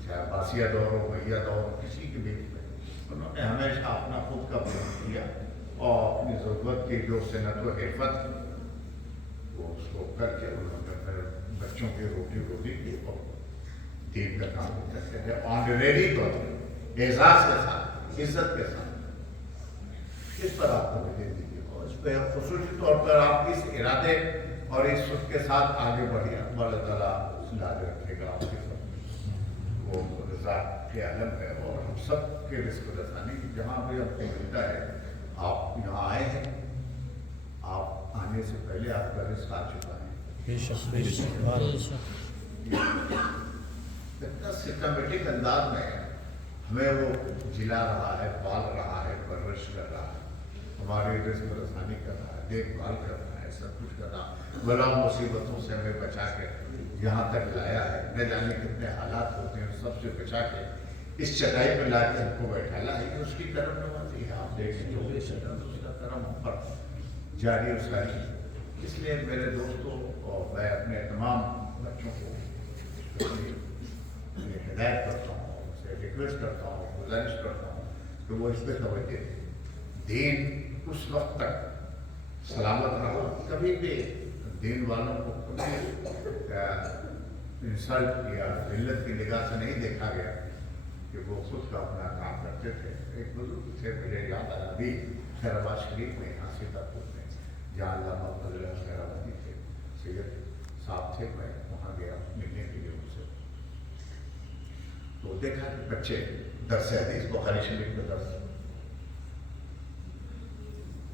चाहे बासिया दौर हो, भैया दौर, किसी के बीच में उन्होंने हमेशा अपना खुद का प्रयोग किया और अपनी ज़रूरत की जो सनत व हिरफत वो उसको करके उन्होंने फिर बच्चों की रोटी रोटी की और दीन का काम करते थे ऑनरेरी तौर पर, एजाज के साथ, इज्जत के साथ। इस पर आप तवज्जो दीजिए और इस पर खुसूसी तौर पर आप इस इरादे और इस सोच के साथ आगे बढ़िए। अल्लाह ताला याद रखेगा आपके सब वो रज़ा के आलम है और हम सब के रिस्क रसानी जहाँ भी हमको मिलता है। आप यहाँ आए हैं, आप आने से पहले आपका रिस्क आ चुका है। इतना सिस्टमेटिक अंदाज में हमें वो जिला रहा है, पाल रहा है, परवरिश कर रहा है, हमारी रिस्क रसानी कर रहा है, देखभाल कर रहा है, सब कुछ कर रहा है, बला मुसीबतों से हमें बचा के यहाँ तक लाया है। न जाने कितने हालात होते हैं, सबसे बचा के इस चटाई पर ला के हमको बैठाला है, ये उसकी करम नवाज़ी है। आप देखें जो उसका करम हम पर जारी और सारी। इसलिए मेरे दोस्तों और मैं अपने तमाम बच्चों को हिदायत करता हूँ, उनसे रिक्वेस्ट करता हूँ, गुजारिश करता हूँ कि वो इस पर तवज्जो दें। दीन उस वक्त तक सलामत रहा, कभी भी दीन वालों को कभी इंसल्ट या जिल्लत की निगाह से नहीं देखा गया कि वो खुद का अपना काम करते थे। एक बुजुर्ग थे, मुझे याद आया अभी खैराबाद शरीफ में, यहाँ सीतापुर में, जहाँ अल्लामा फजल खैराबादी थे, सैयद साहब थे, मैं वहाँ गया मिलने के लिए उनसे। तो देखा कि बच्चे दर्स हदीस बुखारी शरीफ में दर्स,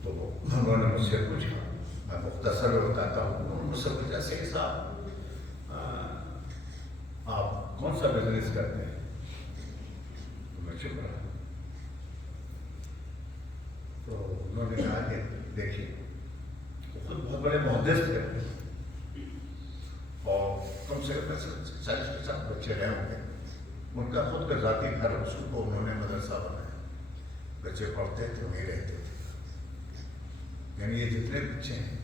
तो उन्होंने मुझसे पूछा, मैं मुख्तसर बताता हूँ, मुझसे पूछा सही साहब आप कौन सा बिजनेस करते हैं? तो मैं चुप रहा। तो उन्होंने कहा कि देखिए खुद बहुत बड़े मुहद्दिस थे और कम से कम 40-50 बच्चे रहे होंगे, उनका खुद का जाती घर, उसको उन्होंने मदरसा बनाया, बच्चे पढ़ते थे, वहीं रहते थे। यानी ये जितने बच्चे हैं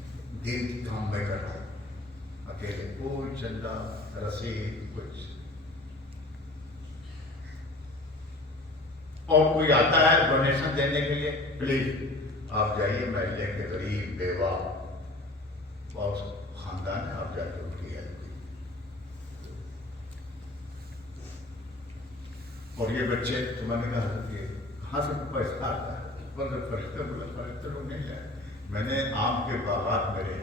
दीन की काम मैं कर रहा हूँ अकेले, कोई चंदा रसीद कुछ। और कोई आता है डोनेशन देने के लिए, प्लीज आप जाइए महल्ले के गरीब बेवा और खानदान है, आप जाके उनकी हेल्प कीजिए। और ये बच्चे, तो मैंने कहा कि कहाँ से पैसा आता है? बोले फरिश्ते, बोले फरिश्ते लोग नहीं है, मैंने आम के बागात मेरे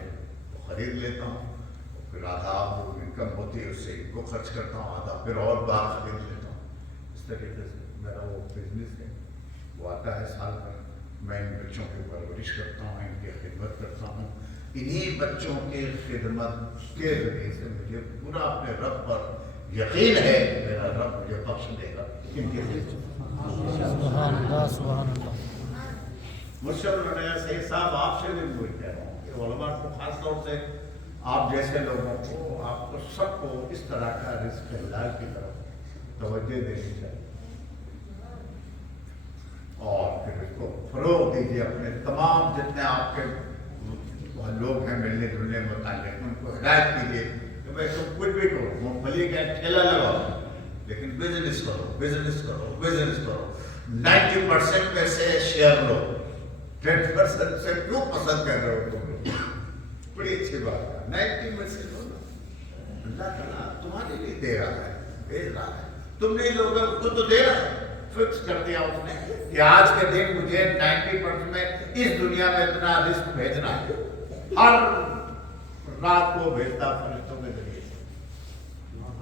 वो खरीद लेता हूँ, फिर आधा जो इनकम होती है उससे इनको खर्च करता हूँ, आधा फिर और बाग खरीद लेता हूँ। इस तरीके से मेरा वो बिजनेस है, वो आता है साल भर। मैं इन बच्चों की परवरिश करता हूँ, इनकी खिदमत करता हूँ। इन्हीं बच्चों की खिदमत के जरिए से मुझे पूरा अपने रब पर यकीन है, मेरा रब मुझे बख्श देगा। मुझसे उन्होंने ऐसे साहब आपसे भी मुझे कह रहा हूँ कि उलमा को खास तौर से आप जैसे लोगों को, आपको सबको इस तरह का रिस्क हलाल की तरफ तवज्जो देनी चाहिए और फिर इसको फरोग दीजिए। अपने तमाम जितने आपके लोग हैं मिलने जुलने मुतालिक, उनको हिदायत कीजिए कि भाई तुम कुछ भी करो, मूंगफली का ठेला लगाओ, लेकिन बिजनेस करो, बिजनेस करो, बिजनेस करो। 90% में से शेयर लो, 10% से क्यों पसंद कर रहे हो तुम लोग? बड़ी अच्छी बात है, 90 में से लो ना। अल्लाह ताला तुम्हारे लिए दे रहा है, भेज रहा है, तुम नहीं लोगे उसको तो दे रहा है। फिक्स कर दिया उसने कि आज के दिन मुझे 90% में इस दुनिया में इतना रिस्क भेजना है, हर रात को भेजता फरिश्तों के जरिए से।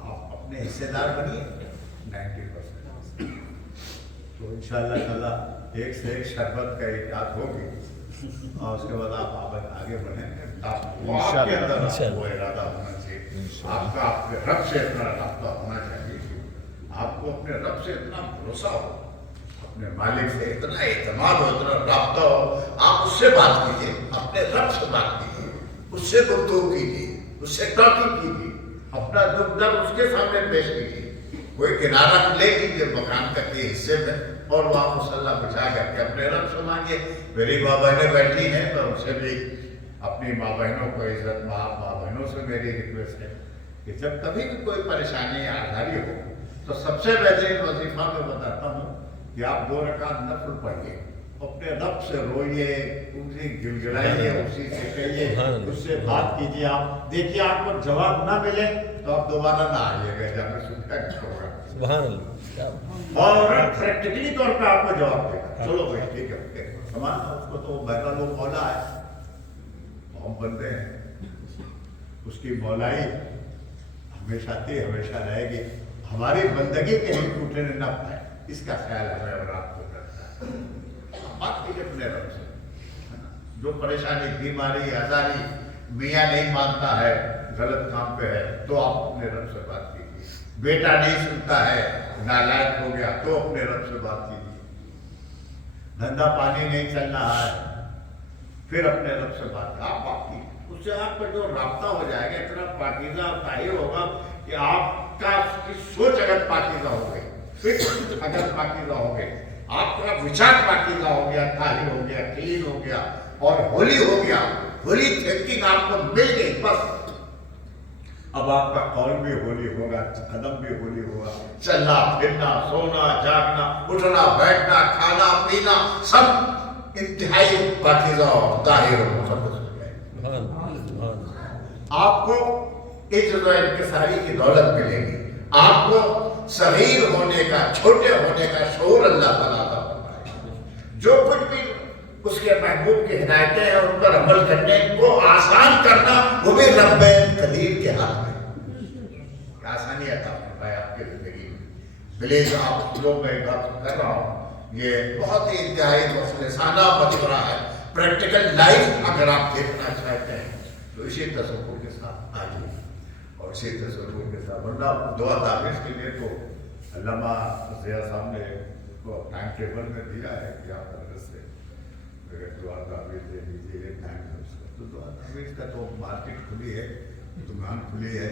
आप अपने हिस्सेदार बनिए 90%। तो इंशाअल्लाह ताला एक से एक शरबत का इजाद होगी और उसके बाद आप आगे बढ़ेंगे। आपके अंदर वो इरादा होना चाहिए, आपका आपके रब से इतना रास्ता होना चाहिए, आपको अपने रब से इतना भरोसा हो, अपने मालिक से इतना एतमाद हो, इतना राब्ता हो, आप उससे बात कीजिए, अपने रब से बात कीजिए, उससे गुफ्तगू कीजिए, उससे टॉकिंग कीजिए, अपना दुख दर्द उसके सामने पेश कीजिए। कोई किनारा ले लीजिए मकान का के हिस्से में और वहाँ मुसल्ला बिछा करके अपने रब से मांगे। मेरी माँ बहनें बैठी हैं, मैं उनसे भी अपनी माँ बहनों को इज्जत, माँ बहनों से मेरी रिक्वेस्ट है कि जब कभी भी कोई परेशानी या आधारी हो तो सबसे बेहतरीन वजीफा मैं बताता हूँ कि आप 2 रकात नफल पढ़िए, अपने रब से रोइए, उनसे गिड़गिड़ाइए, उसी से कहिए, उससे बात कीजिए। आप देखिए आपको जवाब ना मिले तो आप दोबारा ना आइएगा, जाकर सुबह होगा और प्रैक्टिकली तौर पर आपको जवाब देगा। चलो भाई ठीक है, समान उसको तो बहरा लोग मौला है, हम बनते हैं, उसकी मौलाई हमेशा थी, हमेशा रहेगी। हमारी बंदगी कहीं टूटने न पाए, इसका ख्याल हमें और आपको करता है। बात कीजिए अपने रब से, जो परेशानी, बीमारी, आजारी मियाँ नहीं मानता है, गलत काम पे है, तो आप अपने रब से बात कीजिए। बेटा नहीं सुनता है, नालायक हो गया, तो अपने रब से बात कीजिए। धंधा पानी नहीं चल रहा है, फिर अपने रब से बात कीजिए। आप बात कीजिए, उससे आपका जो राब्ता हो जाएगा इतना पाकीज़ा ताहिर होगा कि आपका सोच अगर पाकीज़ा हो गई, फिक्र अगर पाकीज़ा हो गई, आपका विचार पाकीज़ा हो गया, ताहिर हो गया, क्लीन हो गया और होली हो गया, होली थिंकिंग आपको मिल गई, बस अब आपका कौल भी होली होगा, कदम भी होली होगा, चलना फिरना, सोना जागना, उठना बैठना, खाना पीना सब इंतहाई पाकीज़ा और ताहिर हो। आपको इज़्ज़त-ए-इंकिसारी की दौलत मिलेगी, आपको सगीर होने का, छोटे होने का शऊर अल्लाह ताला अता फरमाएगा। जो कुछ भी उसके महबूब की हिदायतें हैं उन पर अमल करने को आसान करना, वो भी रब्बे कदीर के हाथ में। आसानी अता फरमाए आपकी जिंदगी में। प्लीज आप लोग मैं बात कर रहा हूँ, ये बहुत ही इंतहाई मुखलिसाना मशवरा है। प्रैक्टिकल लाइफ अगर आप देखना चाहते हैं तो इसी तसव्वुर के साथ आइए और इसी तसव्वुर के साथ, वरना दुआ ताबीज़ के लिए तो अल्लामा ज़िया साहब ने को टाइम टेबल में दिया है कि आप तरह से दुआ ताबीज़ दे दीजिए टाइम से उसका। तो दुआ ताबीज़ का तो मार्केट खुली है, दुकान खुली है,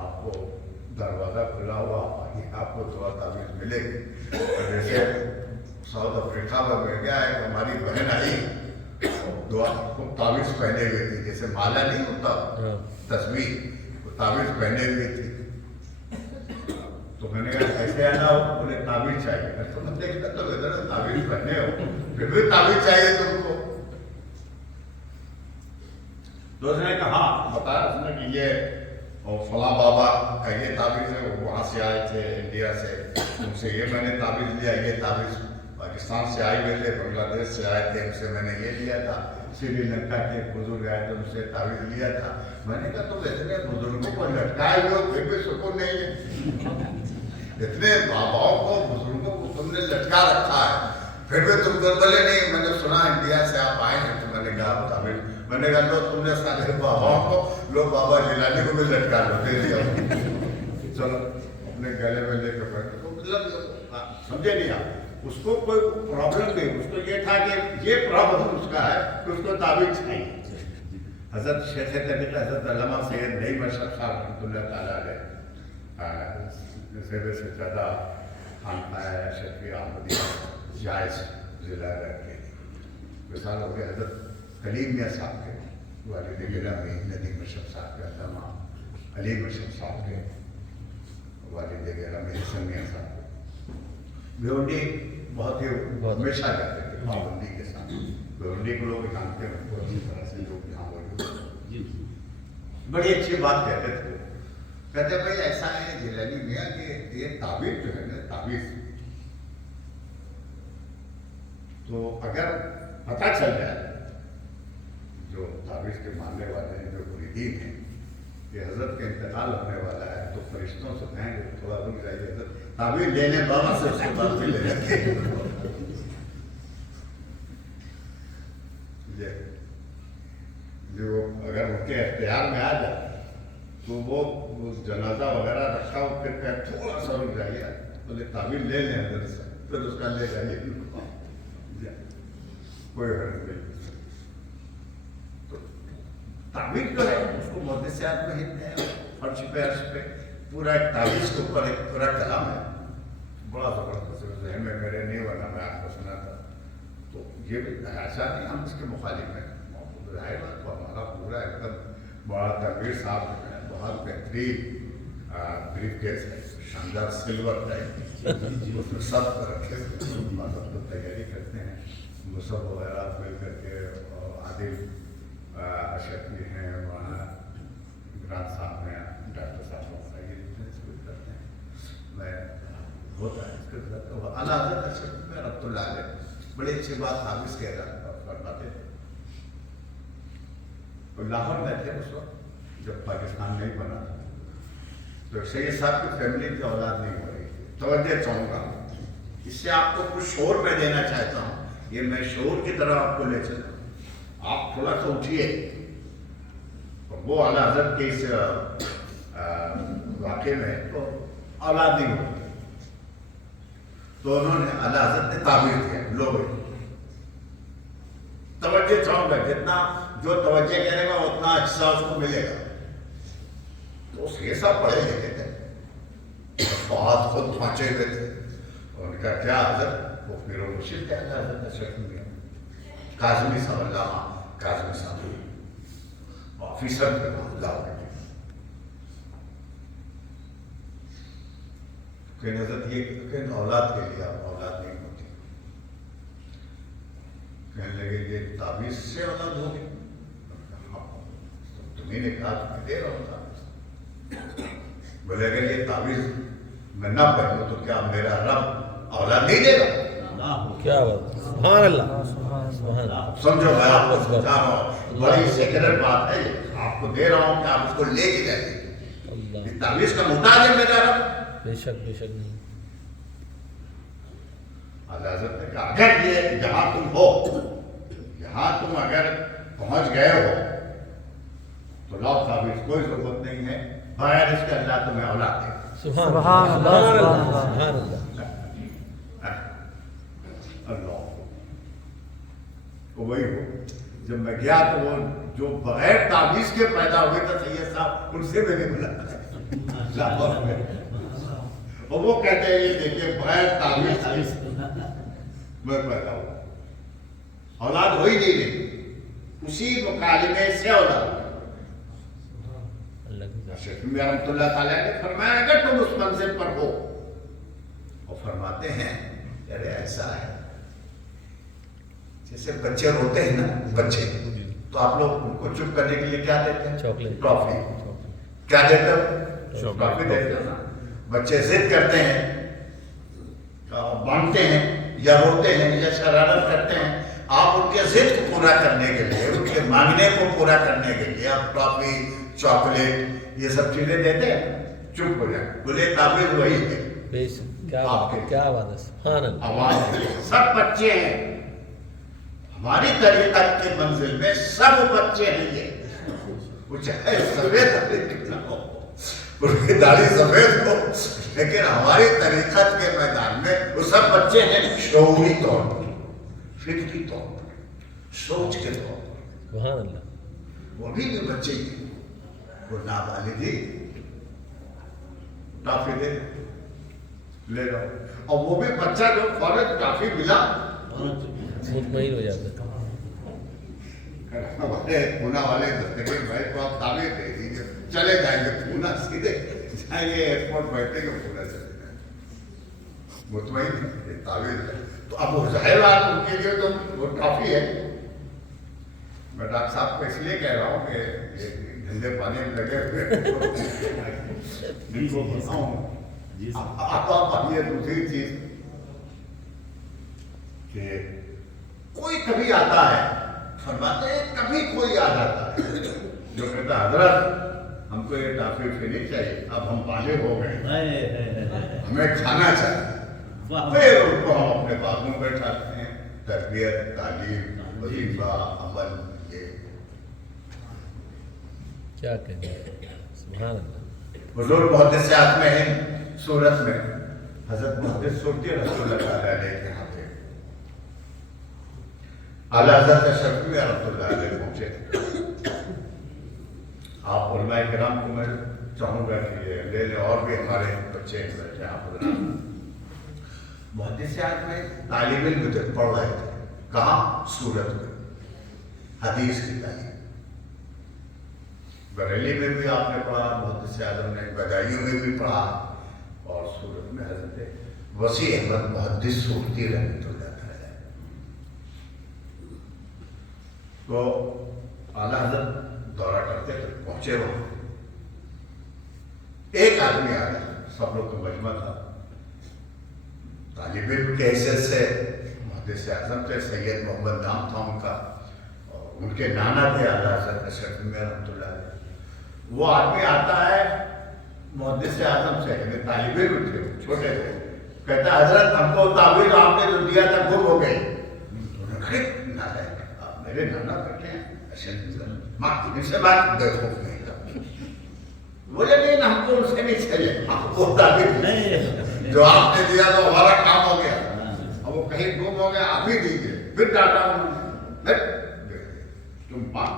आपको दरवाज़ा खुला हुआ, आपको दुआ ताबीज़ मिलेगी। जैसे साउथ अफ्रीका में मैं गया है, हमारी बहन आई दुआ को ताबीज़ पहने हुए थी, जैसे माला नहीं होता तस्वीर, वो ताबीज़ पहने हुए थी। तो मैंने कहा ऐसे आना हो, बोले ताबीज़ चाहिए। तो मैं देखता तो इधर ताबीज़ पहने हो, फिर भी ताबीज़ चाहिए तुमको। तो उसने कहा, बताया उसने कि ये और फला बाबा का ये ताबीज़ है, वो वहाँ से आए थे इंडिया से, उनसे ये मैंने ताबीज़ लिया, ये ताबीज़ पाकिस्तान से आए हुए थे, बांग्लादेश से आए थे, उनसे मैंने ये लिया था, श्रीलंका के बुजुर्ग आए थे, उनसे ताबीज़ लिया था। मैंने कहा तुम इतने बुजुर्गों को लटकाए हो फिर भी सुकून नहीं है, इतने बाबाओं को बुजुर्गों को तुमने लटका रखा है, फिर भी तुम बोले नहीं, मैंने सुना इंडिया से आप आए हैं, तो मैंने कहा ताबीज़, मैंने कहा लो तुमने सारे बाबाओं को, लो बाबा जिलानी को भी लटका लो, दे दिया, चलो अपने गले में लेकर बैठ, तो मतलब समझे नहीं आप, उसको कोई प्रॉब्लम नहीं, उसको ये था कि ये प्रॉब्लम उसका है कि उसको ताबीज़ चाहिए। हज़रत शेख तरीक़ा हज़रत अल्लामा सैयद नईम अशरफ साहब रहमतुल्लाह तआला अलैह ज़्यादा से ज़्यादा खानक़ाह अशरफी अहमदिया जायज़ ज़िला के मिसाल हो गया हज़रत कलीम मियाँ साहब के वालिद गिरामी नदीम अशरफ साहब के, अल्लामा अलीम अशरफ साहब के वालिद गिरामी हसन मियाँ साहब के, भिवंडी बहुत ही हमेशा जाते थे पाबंदी के साथ, भिवंडी को लोग जानते हैं, पूरी तरह से लोग यहाँ मौजूद, बड़ी अच्छी बात कहते थे, कहते भाई ऐसा है जिलानी मियाँ कि ये ताबीज़ जो है ना, ताबीज़ तो अगर पता चल जाए जो ताबीज़ के मानने वाले हैं, जो मुरीदीन हैं, कि हज़रत का इंतकाल होने वाला है, तो फरिश्तों से कहेंगे थोड़ा रुक जाइए, हज़रत ताबीज़ लेने बाबा से उसके बाद फिर ले जाते हैं। जो अगर उनके इख्तियार में आ जाए तो वो जनाजा वगैरह रखा हो, फिर कहे थोड़ा सा रुक जाइए, बोले ताबीज़ ले लें अंदर से, फिर उसका ले जाइए, कोई हर्ज नहीं। तो ताबीज़ जो है उसको मुहद्दिसात में हिलते हैं, फर्श पे पूरा एक ताबीज़ के ऊपर एक पूरा कलाम है, बड़ा ज़बरदस्त जहन में मेरे नहीं, वरना मैं आपको सुना था। तो ये भी ऐसा नहीं हम इसके मुखालिफ हैं, ज़ाहिर बात तो हमारा पूरा एकदम बड़ा तनवीर साहब जो है बहुत बेहतरीन ब्रीफ केस है, शानदार सिल्वर टाइप, उसमें सब रखे तो तैयारी करते हैं, मुसब वगैरह मिल करके, आदिल अशरफी हैं वहाँ, इमरान साहब हैं, डॉक्टर साहब ये करते हैं, मैं होता है इसके साथ अला हज़रत अशरफ में रहमतुल्लाह अलैह बड़ी अच्छी बात हाफिज़ कह रहा फरमाते थे। तो लाहौर में थे उस वक्त जब पाकिस्तान नहीं बना था, तो सैयद साहब की फैमिली की औलाद नहीं हो रही थी। तवज्जो चाहूँगा, इससे आपको कुछ शोर मैं देना चाहता हूँ, ये मैं शोर की तरह आपको ले चलूँ, आप थोड़ा सा उठिए। वो आला हज़रत के इस वाक़े में तो औलाद नहीं होती, तो उन्होंने आला हज़रत ने ताबीज़ दिया, लोग तवज्जो चाहूँगा, जितना जो तवज्जो करेगा उतना हिस्सा उसको मिलेगा। तो ये सब पढ़े लिखे थे, बहुत खुद पहुँचे हुए थे, उनका क्या हज़रत वो फिर मुर्शिद थे हज़रत अशरफ मियाँ काज़मी साहब, अल्लामा काज़मी साहब ऑफिसर थे अल्लाह के हज़रत ये औलाद के लिए औलाद नहीं होती, कहने लगे ये ताबीज़ से औलाद होगी, तुम्हें ने कहा तो मैं दे रहा हूँ ताबीज़। बोले अगर ये ताबीज़ मैं ना पहनूं तो क्या मेरा रब औलाद नहीं देगा? क्या बात, सुभान अल्लाह, सुभान अल्लाह। समझो, मैं आपको समझा रहा हूँ, बड़ी सीक्रेट बात है, आपको दे रहा हूँ कि आप उसको लेके जाइए। ताबीज़ का मुताज है मेरा रब, बेशक बेशक नहीं। हज़रत ने कहा अगर ये जहाँ तुम हो, यहाँ तुम अगर पहुँच गए हो तो लाओ ताबीज़, कोई जरूरत नहीं है, बगैर इसके अल्लाह तुम्हें औलाद दे। सुभान अल्लाह, सुभान अल्लाह, सुभान अल्लाह। तो वही हो, जब मैं गया तो वो जो बगैर ताबीज़ के पैदा हुए थे सैयद साहब, उनसे मैंने मिला लाहौर में, और वो कहते हैं ये देखिए बगैर ताबीज़ मैं पैदा हुआ, औलाद हो ही नहीं रही, उसी मुकालिमे से औलाद। शेख मियां रहमतुल्लाह तआला ने फरमाया अगर तुम उस मंजिल पर हो, और फरमाते हैं अरे ऐसा है जैसे बच्चे रोते हैं ना, बच्चे तो आप लोग उनको चुप करने के लिए क्या देते हैं? Chocolate, toffee. क्या देते हो? टॉफी देते हो ना। बच्चे जिद करते हैं, मांगते हैं या रोते हैं या शरारत करते हैं, आप उनके जिद को पूरा करने के लिए, उनके मांगने को पूरा करने के लिए आप टॉफी, चॉकलेट ये सब चीजें देते हैं, चुप हो जाए, बोले ताबीज वही है। क्या बात है, सुभान अल्लाह। आवाज सब बच्चे हैं हमारी तरीक़त की मंजिल में, सब बच्चे हैं ये, वो चाहे सफेद हो, उनकी दाढ़ी सफेद हो, लेकिन हमारी तरीक़त के मैदान में वो सब बच्चे हैं, शऊरी तौर पर, फिक्री तौर पर, सोच के तौर पर, सुभान अल्लाह। वो भी बच्चे ही, वो नाबालिगी टॉफी दे ले लो, और वो भी बच्चा जो फौरन टॉफी मिला मुतमईन हो जाता है। हमारे पूना वाले दस्तगीर भाई को आप ताबीर दे दीजिए, चले जाएंगे पूना, सीधे जाएंगे एयरपोर्ट, बैठेंगे पूना चले जाएंगे, मुतमईन ताबीर है। तो अब जाहिर बात उनके लिए तो वो टॉफी है। मैं डॉक्टर साहब को इसलिए कह रहा हूँ कि ये धंधे पानी में लगे हुए इनको बताऊँ। आप ये दूसरी चीज कि कोई कभी आता है, फरमाते हैं कभी कोई आ जाता है जो कहता है हजरत हमको ये टॉफी नहीं चाहिए, अब हम बाले हो गए, हमें खाना चाहिए, फिर उनको हम अपने पास में बैठाते हैं, तरबियत, तालीम, वजीफा, अमल, ये क्या कहते हैं, सुभान अल्लाह। हुजूर मुहद्दिस में हैं सूरत में, हजरत मुहद्दिस सूरती रसूलुल्लाह अलैहि के यहाँ पे आला हज़रत अशरफी रहमतुल्लाह अलैहि पहुंचे। आप उलमाए किराम को मैं चाहूँगा कि ये ले लें, और भी हमारे बच्चे बैठे आप मुहद्दिस में तालीम इल्म पढ़ रहे थे, कहाँ? सूरत में, हदीस की तालीम। बरेली में भी आपने पढ़ा, मुहद्दिस आज़म ने बदायूं में भी पढ़ा, और सूरत में हजरत वसी अहमद मुहद्दिस सूरती रहमतुल्लाह अलैह। तो आला हज़रत दौरा करते थे, पहुंचे वहां, एक आदमी आ गया, सब लोग तो मजमा था, तालिब इल्म के हैसियत से मुहद्दिस आज़म थे, सैयद मोहम्मद नाम था उनका, और उनके नाना थे आला हज़रत अशरफी रहमतुल्लाह अलैह। वो आदमी आता है मुहद्दिस आज़म से, तालिब इल्म थे, छोटे थे, कहता हजरत हमको ताबीर आपने जो दिया था गुम हो गई। आप मेरे नाना बैठे हैं, इनसे बात देखो, बोले नहीं हमको उनसे नहीं चाहिए, आपको ताबीर जो आपने दिया तो हमारा काम हो गया, अब वो कहीं गुम हो गया, आप ही दीजिए। फिर डाटा उन्होंने, तुम पान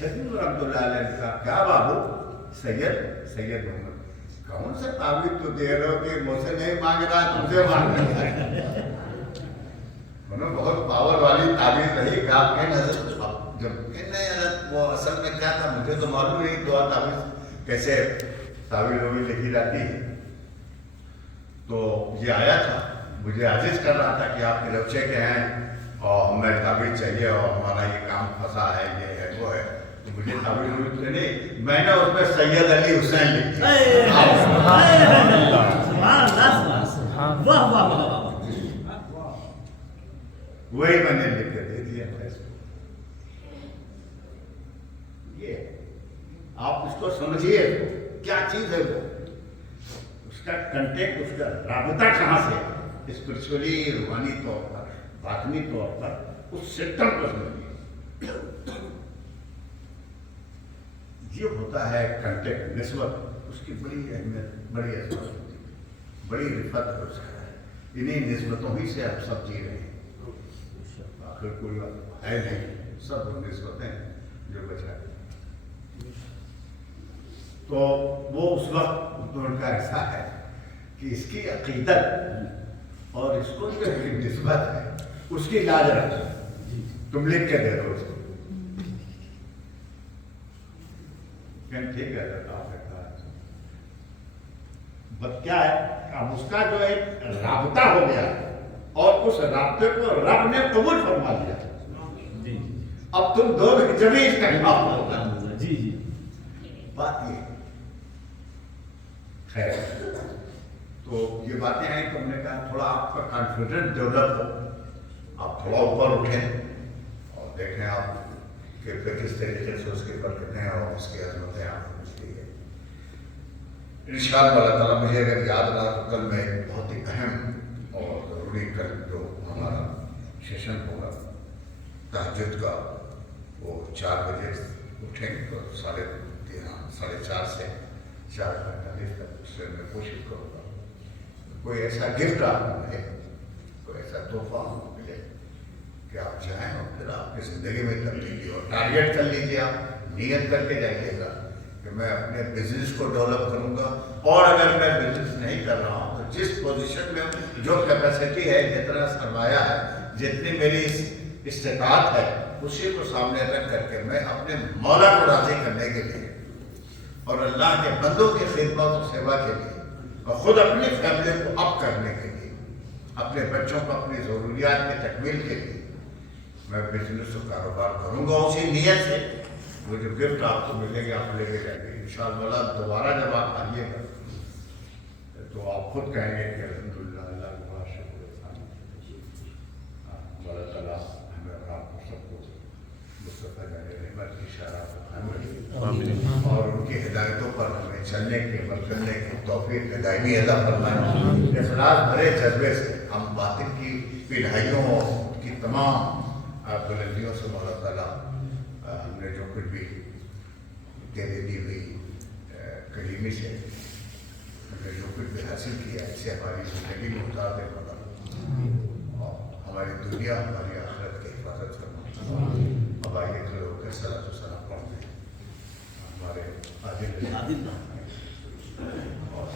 रहमतुल्लाह अलैह ने कहा, क्या बाबू? सैयद मोहम्मद, कौन सा ताबीर तो दे रहे हो कि मुझसे नहीं मांग रहा, तुमसे मांग रहा है। उन्होंने बहुत पावर वाली ताबीर रही, आप कहें जब नहीं हजरत वो असल में क्या था मुझे तो मालूम नहीं, दुआ ताबीर कैसे ताबीर होगी लिखी जाती है। तो ये आया था, मुझे आजिज कर रहा था कि आप लक्ष्य के हैं और हमें ताबीर चाहिए और हमारा ये काम फंसा है, ये है वो है, तो मुझे ताबीर हुई नहीं, मैंने उसमें सैयद अली हुसैन लिख दिया। वही मैंने लिख के दे दिया। ये आप उसको समझिए क्या चीज है वो, उसका कंटेक्ट, उसका राबता कहाँ से, स्पिरिचुअली, रूहानी तौर पर, बातनी तौर पर उस सिस्टम को समझिए। ये होता है कंटेक्ट, निस्बत, उसकी बड़ी अहमियत, बड़ी अहमियत होती है, बड़ी रिफत है उसका। इन्हीं निस्बतों ही से आप सब जी रहे हैं, आखिर कोई बात है नहीं, सब निस्बतें जो बचा। तो वो उस वक्त उनका ऐसा है कि इसकी अकीदत और इसको जो निस्बत है उसकी लाज रखो, तुम लिख के दे दो उसको, ठीक है बट क्या है, अब उसका जो एक राबता हो गया और उस राबते को रब ने कबूल फरमा लिया। अब तुम दो जब ही इसका जवाब होगा। जी जी बात ये खैर, तो ये बातें आई तो हमने कहा थोड़ा आपका कॉन्फिडेंस डेवलप हो, आप थोड़ा ऊपर उठें और देखें आप कि किस तरीके से उसके ऊपर कितने हैं और उसकी अजमतें आपको मिलती है। इंशाअल्लाह अल्लाह ताला मुझे अगर याद रहा तो कल मैं बहुत ही अहम और ज़रूरी कल जो हमारा सेशन होगा तहज्जुद का, वो 4 बजे उठेंगे तो 3:30 से 4:45 तक उससे मैं कोशिश करूँगा कोई ऐसा गिफ्ट आपको मिले, कोई ऐसा तोहफा आपको मिले कि आप जाएँ और फिर आपकी ज़िंदगी में तब्दीली और टारगेट कर लीजिए, आप नियत करके जाइएगा कि मैं अपने बिजनेस को डेवलप करूँगा, और अगर मैं बिजनेस नहीं कर रहा हूँ तो जिस पोजीशन में जो कैपेसिटी है, जितना सरमाया है, जितनी मेरी इस्तेताअत है, उसी को सामने रख करके मैं अपने मौला को राज़ी करने के लिए और अल्लाह के बंदों की खिदमत और सेवा के लिए और ख़ुद अपनी फैमिली को अप करने के लिए, अपने बच्चों को अपनी ज़रूरियात की तकमील के लिए मैं बिजनेस और कारोबार करूँगा। उसी नीयत से वो जो गिफ्ट आपको मिलेंगे आप लेके जाएंगे इंशाअल्लाह। दोबारा जब आप आइएगा तो आप खुद कहेंगे कि अल्हम्दुलिल्लाह, अल्लाह का बड़ा शुक्र है, अल्लाह ताला हमें और आपको सबको मुस्तफ़ा जाने रहमत की शराब और उनकी हिदायतों पर हमें चलने के, अमल करने की तौफीक दायमी अता फरमाए। इखलास भरे जज्बे से हम बातिल की पिढ़ाइयों की तमाम बुलंदियों से मौला ताला हमने जो कुछ भी तेरे दी हुई करीमी से हमने जो कुछ भी हासिल किया, इससे हमारी ज़िंदगी में उतार दे मौला, और हमारी दुनिया हमारी आखिरत की हिफाजत करना। अब आइए खड़े होकर सलात व सलाम पढ़ते हमारे आदिल और